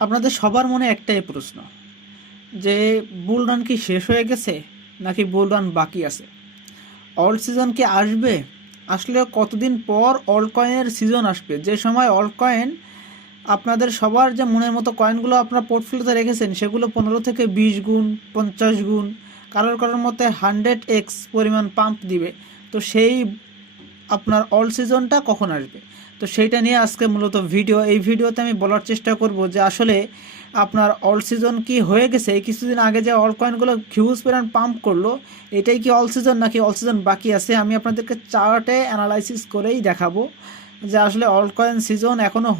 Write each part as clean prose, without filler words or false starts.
আপনাদের সবার মনে একটাই প্রশ্ন যে বুল রান কি শেষ হয়ে গেছে নাকি বুল রান বাকি আছে? অল সিজন কি আসবে? আসলে কতদিন পর অল কয়েনের সিজন আসবে, যে সময় অল কয়েন আপনাদের সবার যে মনের মতো কয়েনগুলো আপনার পোর্টফোলিওতে রেখেছেন সেগুলো 15 থেকে 20 গুণ, 50 গুণ, কারোর কারোর মতে 100x পরিমাণ পাম্প দিবে। তো সেই আপনার অল সিজনটা কখন আসবে, তো সেইটা নিয়ে আজকে মূলত ভিডিও। এই ভিডিওতে আমি বলার চেষ্টা করব যে আসলে আপনার অল সিজন কি হয়ে গেছে, এই কিছুদিন আগে যে অল কয়েনগুলো হিউজ পরিমাণ পাম্প করলো, এটাই কি অল সিজন নাকি অল সিজন বাকি আছে? আমি আপনাদেরকে চার্টে অ্যানালাইসিস করেই দেখাবো যে আসলে অল কয়েন সিজন এখনও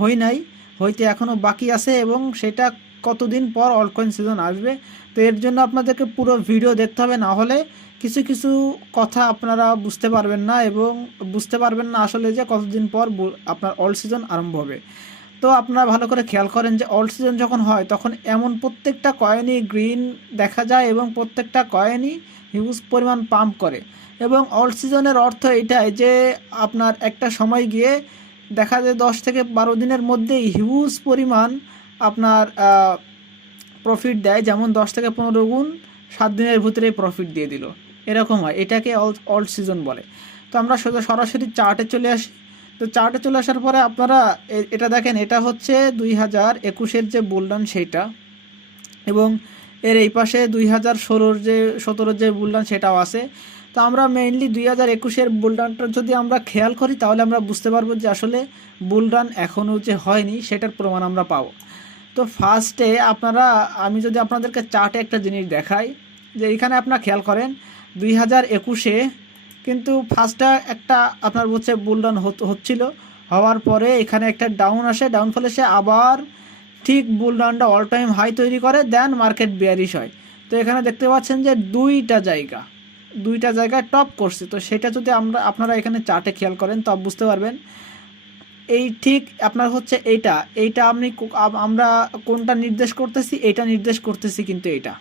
হইতে এখনও বাকি আছে এবং সেটা কতদিন পর অল কয়েন সিজন আসবে। তো এর জন্য আপনাদেরকে পুরো ভিডিও দেখতে হবে, না হলে কিছু কিছু কথা আপনারা বুঝতে পারবেন না এবং বুঝতে পারবেন না আসলে যে কতদিন পর আপনার অল সিজন আরম্ভ হবে। তো আপনারা ভালো করে খেয়াল করেন যে অল সিজন যখন হয় তখন এমন প্রত্যেকটা কয়েনই গ্রিন দেখা যায় এবং প্রত্যেকটা কয়েনই হিউজ পরিমাণ পাম্প করে। এবং অল সিজনের অর্থ এটাই যে আপনার একটা সময় গিয়ে দেখা যায় 10 থেকে 12 দিনের মধ্যেই হিউজ পরিমাণ আপনার প্রফিট দেয়, যেমন 10 থেকে 15 গুণ 7 দিনের ভিতরে প্রফিট দিয়ে দিল, এরকম হয়। এটাকে অল সিজন বলে। তো আমরা সরাসরি চার্টে চলে আসি। তো চার্টে চলে আসার পরে আপনারা এটা দেখেন, এটা হচ্ছে 2021-এর যে বুলরান সেইটা, এবং এর এই পাশে 2017-র যে বুলরান সেটাও আছে। তো আমরা মেইনলি 2021-এর বুলরানটা যদি আমরা খেয়াল করি তাহলে আমরা বুঝতে পারবো যে আসলে বুলরান এখনও যে হয়নি সেটার প্রমাণ আমরা পাবো। তো ফার্স্টে আমি যদি আপনাদেরকে চার্টে একটা জিনিস দেখাই, যে এখানে আপনারা খেয়াল করেন 2021-এ কিন্তু ফার্স্টটা একটা আপনার হচ্ছে বুলরান হচ্ছিল, হওয়ার পরে এখানে একটা ডাউন আসে, ডাউন ফলে সে আবার ঠিক বুলরানটা অল টাইম হাই তৈরি করে, দেন মার্কেট বিয়ারিশ হয়। তো এখানে দেখতে পাচ্ছেন যে দুইটা জায়গায় টপ করছে। তো সেটা যদি আপনারা এখানে চার্টে খেয়াল করেন তো বুঝতে পারবেন। এই ঠিক আপনার হচ্ছে এইটা আমরা কোনটা নির্দেশ করতেছি, এইটা নির্দেশ করতেছি, কিন্তু এইটা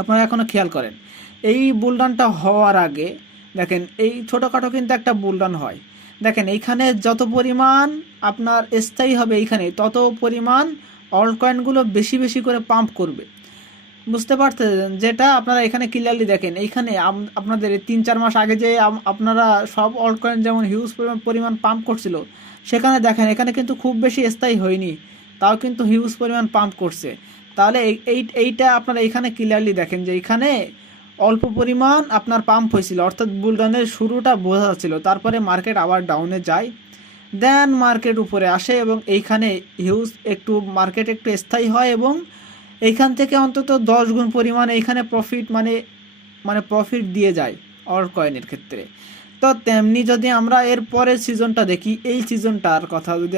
আপনারা এখনো খেয়াল করেন। এই বুলরানটা হওয়ার আগে দেখেন এই ছোটোখাটো কিন্তু একটা বুলরান হয়, দেখেন এইখানে যত পরিমাণ আপনার স্থায়ী হবে এইখানে তত পরিমাণ অল্ট কয়েনগুলো বেশি বেশি করে পাম্প করবে। বুঝতে পারতেছেন? যেটা আপনারা এখানে ক্লিয়ারলি দেখেন, এইখানে আপনাদের 3-4 মাস আগে যে আপনারা সব অল্ট কয়েন যেমন হিউজ পরিমাণ পাম্প করছিল, সেখানে দেখেন এখানে কিন্তু খুব বেশি স্থায়ী হয়নি, তাও কিন্তু হিউজ পরিমাণ পাম্প করছে। তাহলে এইটা আপনারা এখানে ক্লিয়ারলি দেখেন যে এখানে অল্প পরিমাণ আপনার পাম্প হয়েছিল, অর্থাৎ বুলরানের শুরুটা বোঝা যাচ্ছিল। তারপরে মার্কেট আবার ডাউনে যায়, দেন মার্কেট উপরে আসে এবং এইখানে মার্কেট একটু স্থায়ী হয় এবং এইখান থেকে অন্তত 10 গুণ পরিমাণ এইখানে প্রফিট মানে প্রফিট দিয়ে যায় অল্ট কয়েনের ক্ষেত্রে। তো তেমনি যদি আমরা এর পরের সিজনটা দেখি, এই সিজনটার কথা যদি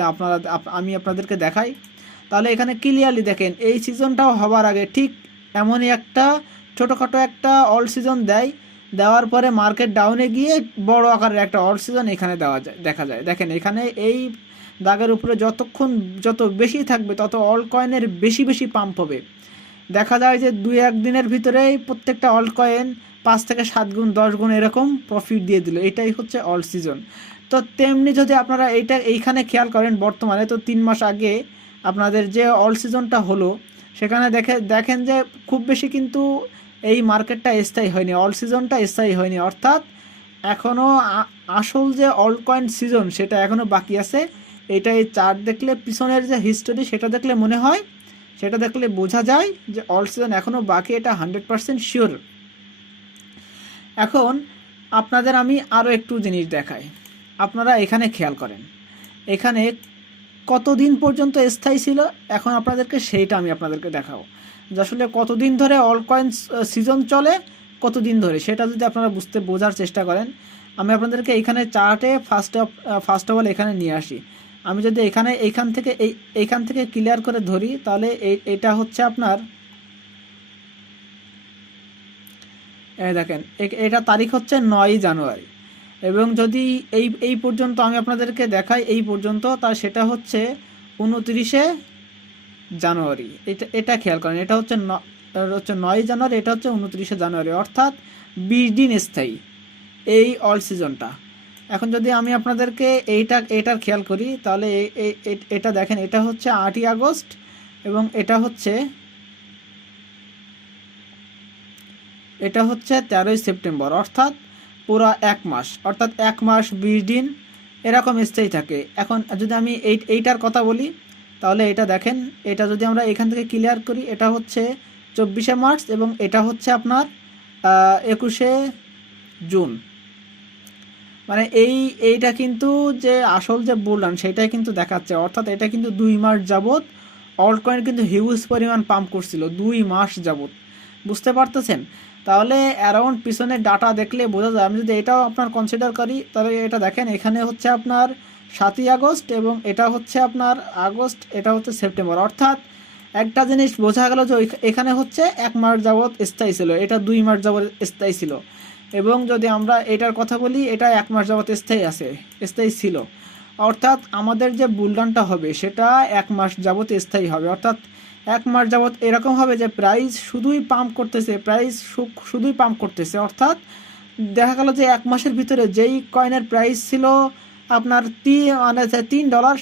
আমি আপনাদেরকে দেখাই, তাহলে এখানে ক্লিয়ারলি দেখেন এই সিজনটাও হবার আগে ঠিক এমনই একটা ছোটোখাটো একটা অল সিজন দেওয়ার পরে মার্কেট ডাউনে গিয়ে বড় আকারের একটা অল সিজন এখানে দেখা যায়। দেখেন এখানে এই দাগের উপরে যত বেশি থাকবে তত অল কয়েনের বেশি বেশি পাম্প হবে। দেখা যায় যে 2-1 দিনের ভিতরেই প্রত্যেকটা অল কয়েন 5 থেকে 7 গুণ 10 গুণ এরকম প্রফিট দিয়ে দিল। এটাই হচ্ছে অল সিজন। তো তেমনি যদি আপনারা এইখানে খেয়াল করেন বর্তমানে, তো 3 মাস আগে আপনাদের যে অল সিজনটা হলো সেখানে দেখেন যে খুব বেশি কিন্তু এই মার্কেটটা স্থায়ী হয়নি, অল সিজনটা স্থায়ী হয়নি, অর্থাৎ এখনও আসল যে অল কয়েন সিজন সেটা এখনও বাকি আছে। এটাই চার্ট দেখলে পিছনের যে হিস্টোরি সেটা দেখলে বোঝা যায় যে অল সিজন এখনও বাকি, এটা 100% শিওর। এখন আপনাদের আমি আরও একটু জিনিস দেখাই, আপনারা এখানে খেয়াল করেন এখানে কতদিন পর্যন্ত স্থায়ী ছিল, এখন আপনাদেরকে সেইটা আমি আপনাদেরকে দেখাবো যে আসলে কতদিন ধরে অল কয়েন সিজন চলে, কতদিন ধরে, সেটা যদি আপনারা বোঝার চেষ্টা করেন। আমি আপনাদেরকে এখানে চার্টে ফার্স্ট অফ অল এখানে নিয়ে আসি। আমি যদি এইখান থেকে ক্লিয়ার করে ধরি তাহলে এটা হচ্ছে আপনার দেখেন এটা তারিখ হচ্ছে 9 জানুয়ারি, এবং যদি এই পর্যন্ত আমি আপনাদেরকে দেখাই এই পর্যন্ত, তা সেটা হচ্ছে 29 জানুয়ারি। এটা খেয়াল করেন, এটা হচ্ছে 9 জানুয়ারি, এটা হচ্ছে 29 জানুয়ারি, অর্থাৎ 20 দিন স্থায়ী এই অল সিজনটা। এখন যদি আমি আপনাদেরকে এইটার খেয়াল করি, তাহলে এটা দেখেন, এটা হচ্ছে 8ই আগস্ট এবং এটা হচ্ছে 13ই সেপ্টেম্বর, অর্থাৎ পুরো 1 মাস, অর্থাৎ 1 মাস 20 দিন এরকম স্থায়ী থাকে। এখন যদি আমি এইটার কথা বলি, তাহলে এটা দেখেন, এটা যদি আমরা এখান থেকে ক্লিয়ার করি, এটা হচ্ছে 24শে মার্চ এবং এটা হচ্ছে আপনার 21শে জুন। মানে এইটা কিন্তু যে আসল যে বললাম সেটাই কিন্তু দেখাচ্ছে, অর্থাৎ এটা কিন্তু 2 মাস যাবত অল্ট কয়েন কিন্তু হিউজ পরিমাণ পাম্প করছিল 2 মাস যাবত, বুঝতে পারতেছেন? তাহলে অ্যারাউন্ড পিছনের ডাটা দেখলে বোঝা যায়। আমি যদি এটাও আপনার কনসিডার করি, তাহলে এটা দেখেন, এখানে হচ্ছে আপনার 7ই আগস্ট এবং এটা হচ্ছে আপনার আগস্ট, এটা হচ্ছে সেপ্টেম্বর, অর্থাৎ একটা জিনিস বোঝা গেল যে এখানে হচ্ছে 1 মাস যাবত স্থায়ী ছিল, এটা 2 মাস যাবত স্থায়ী ছিল। এবং যদি আমরা এটার কথা বলি, এটা 1 মাস যাবত স্থায়ী ছিল, অর্থাৎ আমাদের যে বুলডানটা হবে সেটা 1 মাস যাবত স্থায়ী হবে, অর্থাৎ 1 মাস যাবত এরকম হবে যে প্রাইস শুধুই পাম্প করতেছে, অর্থাৎ দেখা গেল যে 1 মাসের ভিতরে যেই কয়েনের প্রাইস ছিল আপনার $3,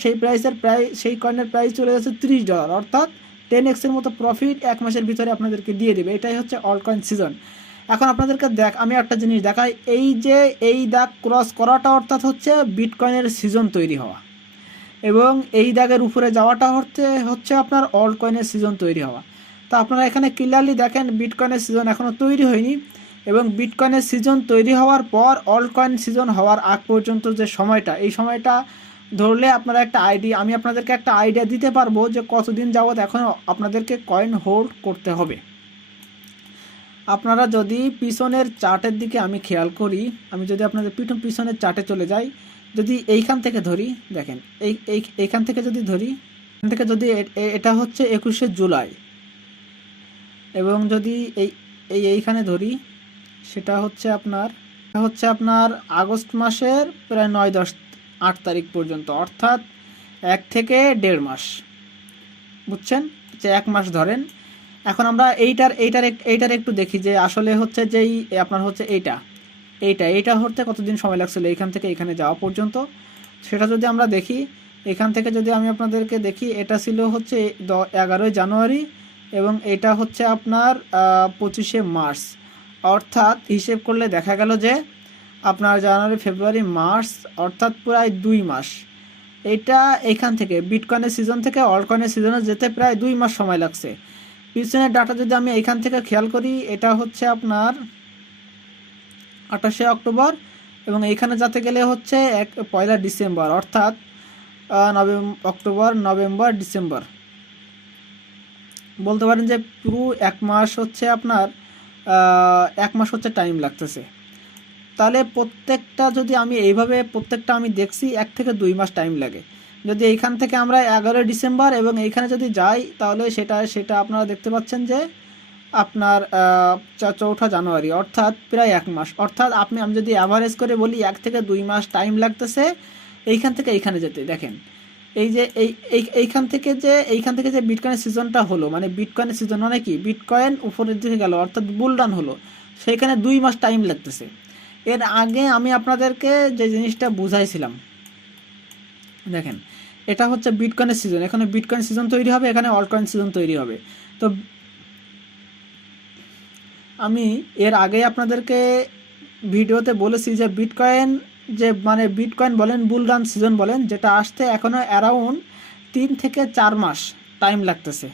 সেই কয়েনের প্রাইস চলে যাচ্ছে $30, অর্থাৎ 10x এর মতো প্রফিট 1 মাসের ভিতরে আপনাদেরকে দিয়ে দেবে। এটাই হচ্ছে অল্ট কয়েন সিজন। এখন আপনাদেরকে আমি একটা জিনিস দেখাই, এই যে এই দাগ ক্রস করাটা অর্থাৎ হচ্ছে বিটকয়েনের সিজন তৈরি হওয়া, এবং এই দাগের উপরে যাওয়াটা হচ্ছে আপনার অল্ট কয়েনের সিজন তৈরি হওয়া। তো আপনারা এখানে ক্লিয়ারলি দেখেন বিটকয়েনের সিজন এখনও তৈরি হয়নি, এবং বিটকয়েনের সিজন তৈরি হওয়ার পর অল্ট কয়েন সিজন হওয়ার আগ পর্যন্ত যে সময়টা, এই সময়টা ধরলে আপনারা আমি আপনাদেরকে একটা আইডিয়া দিতে পারবো যে কতদিন যাবত এখন আপনাদেরকে কয়েন হোল্ড করতে হবে। আপনারা যদি পিছনের চার্টের দিকে আমি খেয়াল করি, আমি যদি আপনাদের পিছনের চার্টে চলে যাই, যদি এইখান থেকে ধরি, দেখেন এইখান থেকে যদি ধরি, এটা হচ্ছে 21শে জুলাই, এবং যদি এইখানে ধরি, সেটা হচ্ছে আপনার আগস্ট মাসের প্রায় 9, 10, 8 তারিখ পর্যন্ত, অর্থাৎ 1 থেকে 1.5 মাস, বুঝছেন? যে 1 মাস ধরেন। এখন আমরা এইটার একটু দেখি যে আসলে হচ্ছে যেই আপনার হচ্ছে এইটা হতে কতদিন সময় লাগছিল এইখান থেকে এখানে যাওয়া পর্যন্ত, সেটা যদি আমরা দেখি, এখান থেকে যদি আমি আপনাদেরকে দেখি, এটা ছিল হচ্ছে 11ই জানুয়ারি এবং এটা হচ্ছে আপনার 25শে মার্চ, অর্থাৎ হিসেব করলে দেখা গেল যে আপনার জানুয়ারি, ফেব্রুয়ারি, মার্চ, অর্থাৎ প্রায় 2 মাস। এটা এখান থেকে বিটকয়েনের সিজন থেকে অল্ট কয়েনের সিজনে যেতে প্রায় 2 মাস সময় লাগছে। পিছনের ডাটা যদি আমি এখান থেকে খেয়াল করি, এটা হচ্ছে আপনার 28শে অক্টোবর এবং এইখানে যেতে গেলে হচ্ছে 1 ডিসেম্বর, অর্থাৎ অক্টোবর, নভেম্বর, ডিসেম্বর, বলতে পারেন যে পুরো 1 মাস হচ্ছে আপনার 1 মাস হচ্ছে টাইম লাগতেছে। তাহলে প্রত্যেকটা যদি আমি এইভাবে প্রত্যেকটা আমি দেখছি 1 থেকে 2 মাস টাইম লাগে। যদি এইখান থেকে আমরা 11 ডিসেম্বর এবং এইখানে যদি যাই, তাহলে সেটা আপনারা দেখতে পাচ্ছেন যে আপনার 4 জানুয়ারি, অর্থাৎ প্রায় 1 মাস, অর্থাৎ আমি যদি অ্যাভারেজ করে বলি 1 থেকে 2 মাস টাইম লাগতেছে এইখান থেকে এইখানে যেতে। দেখেন এই যে এইখান থেকে যে বিটকয়েনের সিজনটা হলো, মানে বিটকয়েনের সিজন মানে কি, বিটকয়েন উপরের দিকে গেল অর্থাৎ বুলডান হলো, সেইখানে 2 মাস টাইম লাগতেছে। এর আগে আমি আপনাদেরকে যে জিনিসটা বুঝাইছিলাম, দেখেন এটা হচ্ছে বিটকয়েনের সিজন, এখানে বিটকয়েন সিজন তৈরি হবে, এখানে অল্টকয়েন সিজন তৈরি হবে। তো আমি এর আগে আপনাদেরকে ভিডিওতে বলেছি যে বিটকয়েন বলেন, বুলরান সিজন বলেন, যেটা আসতে এখনও অ্যারাউন্ড 3 থেকে 4 মাস টাইম লাগতেছে।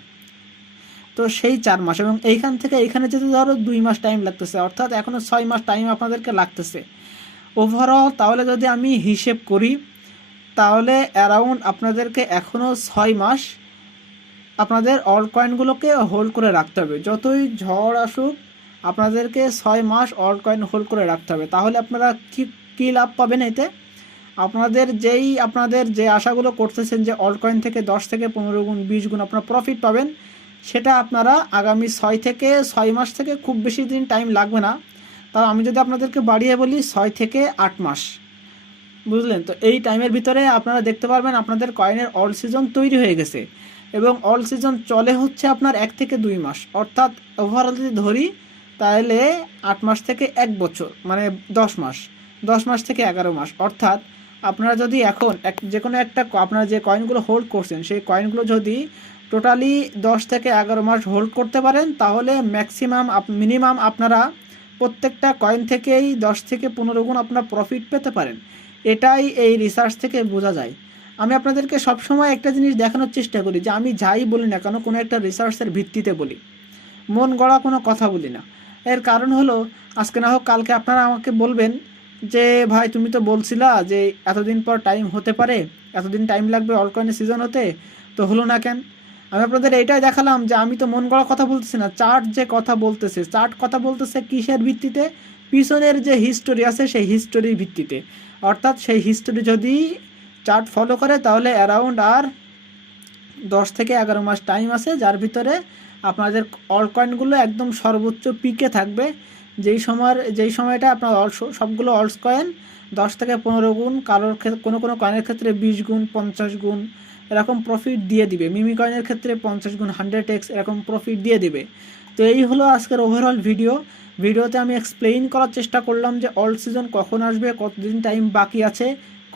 তো সেই 4 মাস এবং এইখান থেকে এইখানে যেতে ধরো 2 মাস টাইম লাগতেছে, অর্থাৎ এখনও 6 মাস টাইম আপনাদেরকে লাগতেছে ওভারঅল। তাহলে যদি আমি হিসেব করি, তাহলে অ্যারাউন্ড আপনাদেরকে এখনও 6 মাস আপনাদের অল্ট কয়েনগুলোকে হোল্ড করে রাখতে হবে। যতই ঝড় আসুক আপনাদেরকে 6 মাস অল্ট কয়েন হোল্ড করে রাখতে হবে। তাহলে আপনারা কী লাভ পাবেন এতে? আপনাদের যে আশাগুলো করতেছেন যে অল্ট কয়েন থেকে 10 থেকে 15 গুণ 20 গুণ আপনারা প্রফিট পাবেন, সেটা আপনারা আগামী 6 মাস থেকে খুব বেশি দিন টাইম লাগবে না। তাও আমি যদি আপনাদেরকে বাড়িয়ে বলি 6 থেকে 8 মাস, বুঝলেন? তো এই টাইমের ভিতরে আপনারা দেখতে পারবেন আপনাদের কয়েনের অল সিজন তৈরি হয়ে গেছে এবং অল সিজন চলে হচ্ছে আপনার 1 থেকে 2 মাস, অর্থাৎ ওভারঅল যদি ধরি তাহলে 8 মাস থেকে 1 বছর, মানে 10 মাস। 10 মাস থেকে 11 মাস। অর্থাৎ আপনারা যদি এখন যে কোনো একটা আপনারা যে কয়েনগুলো হোল্ড করছেন সেই কয়েনগুলো যদি টোটালি 10 থেকে 11 মাস হোল্ড করতে পারেন, তাহলে মিনিমাম আপনারা প্রত্যেকটা কয়েন থেকেই 10 থেকে 15 গুণ আপনার প্রফিট পেতে পারেন। এটাই এই রিসার্চ থেকে বোঝা যায়। আমি আপনাদেরকে সবসময় একটা জিনিস দেখানোর চেষ্টা করি যে আমি যাই বলি না কেন কোনো একটা রিসার্চের ভিত্তিতে বলি, মন গড়া কোনো কথা বলি না। এর কারণ হলো, আজকে না হোক কালকে আপনারা আমাকে বলবেন যে ভাই তুমি তো বলছিলা যে এতদিন পর টাইম হতে পারে, এতদিন টাইম লাগবে অলকয়েনের সিজন হতে, তো হলো না কেন? আমি আপনাদের এইটাই দেখালাম যে আমি তো মন গড়া কথা বলতেছি না, চার্ট যে কথা বলতেছে, চার্ট কথা বলতেছে কিসের ভিত্তিতে? পিছনের যে হিস্টোরি আছে সেই হিস্টোরির ভিত্তিতে। অর্থাৎ সেই হিস্টোরি যদি চার্ট ফলো করে তাহলে অ্যারাউন্ড আর 10 থেকে 11 মাস টাইম আছে, যার ভিতরে আপনাদের অল্ট কয়েনগুলো একদম সর্বোচ্চ পিকে থাকবে। যেই সময়টা আপনার সবগুলো অল্ট কয়েন 10 থেকে 15 গুণ, কারোর ক্ষেত্রে কোনো কয়েনের ক্ষেত্রে 20 গুণ 50 গুণ এরকম প্রফিট দিয়ে দিবে। মিমি কয়েনের ক্ষেত্রে 50 গুণ 100x এরকম প্রফিট দিয়ে দিবে। তো এই হলো আজকের ওভারঅল ভিডিওতে আমি এক্সপ্লেইন করার চেষ্টা করলাম যে অল্ট সিজন কখন আসবে, কতদিন টাইম বাকি আছে,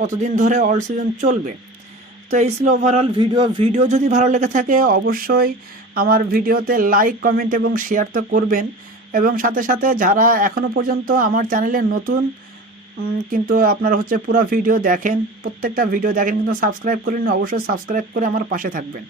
কতদিন ধরে অল্ট সিজন চলবে। তো এই ছিল ওভারঅল ভিডিও যদি ভালো লেগে থাকে অবশ্যই আমার ভিডিওতে লাইক, কমেন্ট এবং শেয়ার তো করবেন, এবং সাথে সাথে যারা এখনও পর্যন্ত আমার চ্যানেলে নতুন কিন্তু আপনারা পুরো ভিডিও দেখেন, প্রত্যেকটা ভিডিও দেখেন কিন্তু সাবস্ক্রাইব করেন, অবশ্যই সাবস্ক্রাইব করে আমার পাশে থাকবেন।